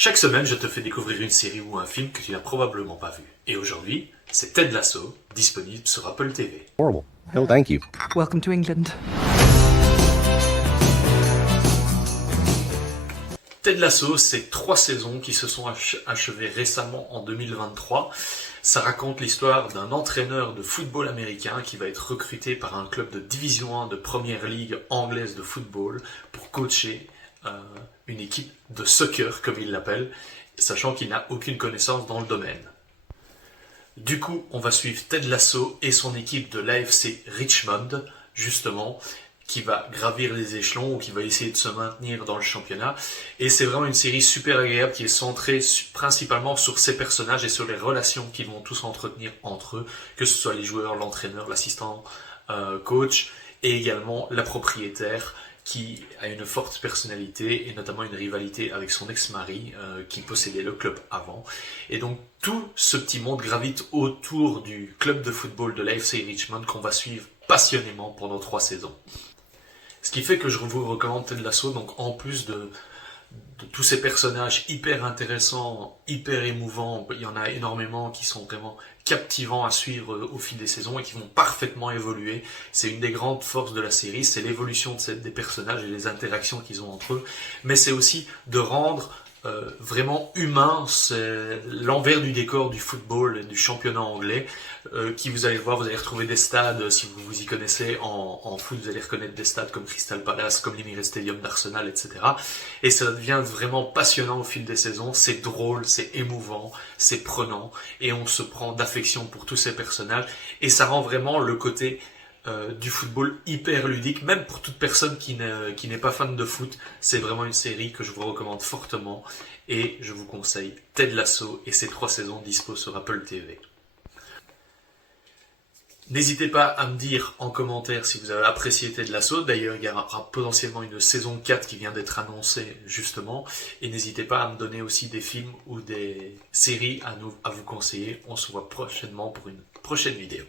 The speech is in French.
Chaque semaine, je te fais découvrir une série ou un film que tu n'as probablement pas vu. Et aujourd'hui, c'est Ted Lasso, disponible sur Apple TV. Horrible. No, thank you. Welcome to England. Ted Lasso, c'est 3 saisons qui se sont achevées récemment en 2023. Ça raconte l'histoire d'un entraîneur de football américain qui va être recruté par un club de Division 1 de Première Ligue anglaise de football pour coacher une équipe de soccer, comme il l'appelle, sachant qu'il n'a aucune connaissance dans le domaine. Du coup, on va suivre Ted Lasso et son équipe de l'AFC Richmond, justement, qui va gravir les échelons ou qui va essayer de se maintenir dans le championnat. Et c'est vraiment une série super agréable qui est centrée principalement sur ces personnages et sur les relations qu'ils vont tous entretenir entre eux, que ce soit les joueurs, l'entraîneur, l'assistant coach et également la propriétaire qui a une forte personnalité et notamment une rivalité avec son ex-mari qui possédait le club avant. Et donc tout ce petit monde gravite autour du club de football de l'AFC Richmond qu'on va suivre passionnément pendant 3 saisons. Ce qui fait que je vous recommande Ted Lasso, donc en plus de tous ces personnages hyper intéressants, hyper émouvants, il y en a énormément qui sont vraiment captivants à suivre au fil des saisons et qui vont parfaitement évoluer. C'est une des grandes forces de la série, c'est l'évolution des personnages et les interactions qu'ils ont entre eux, mais c'est aussi de rendre vraiment humain, c'est l'envers du décor du football et du championnat anglais qui vous allez voir, vous allez retrouver des stades, si vous vous y connaissez en foot, vous allez reconnaître des stades comme Crystal Palace, comme l'Emirates Stadium d'Arsenal, etc. Et ça devient vraiment passionnant au fil des saisons, c'est drôle, c'est émouvant, c'est prenant et on se prend d'affection pour tous ces personnages et ça rend vraiment le côté du football hyper ludique, même pour toute personne qui n'est pas fan de foot. C'est vraiment une série que je vous recommande fortement et je vous conseille Ted Lasso et ses 3 saisons dispo sur Apple TV. N'hésitez pas à me dire en commentaire si vous avez apprécié Ted Lasso. D'ailleurs, il y aura potentiellement une saison 4 qui vient d'être annoncée justement. Et n'hésitez pas à me donner aussi des films ou des séries à vous conseiller. On se voit prochainement pour une prochaine vidéo.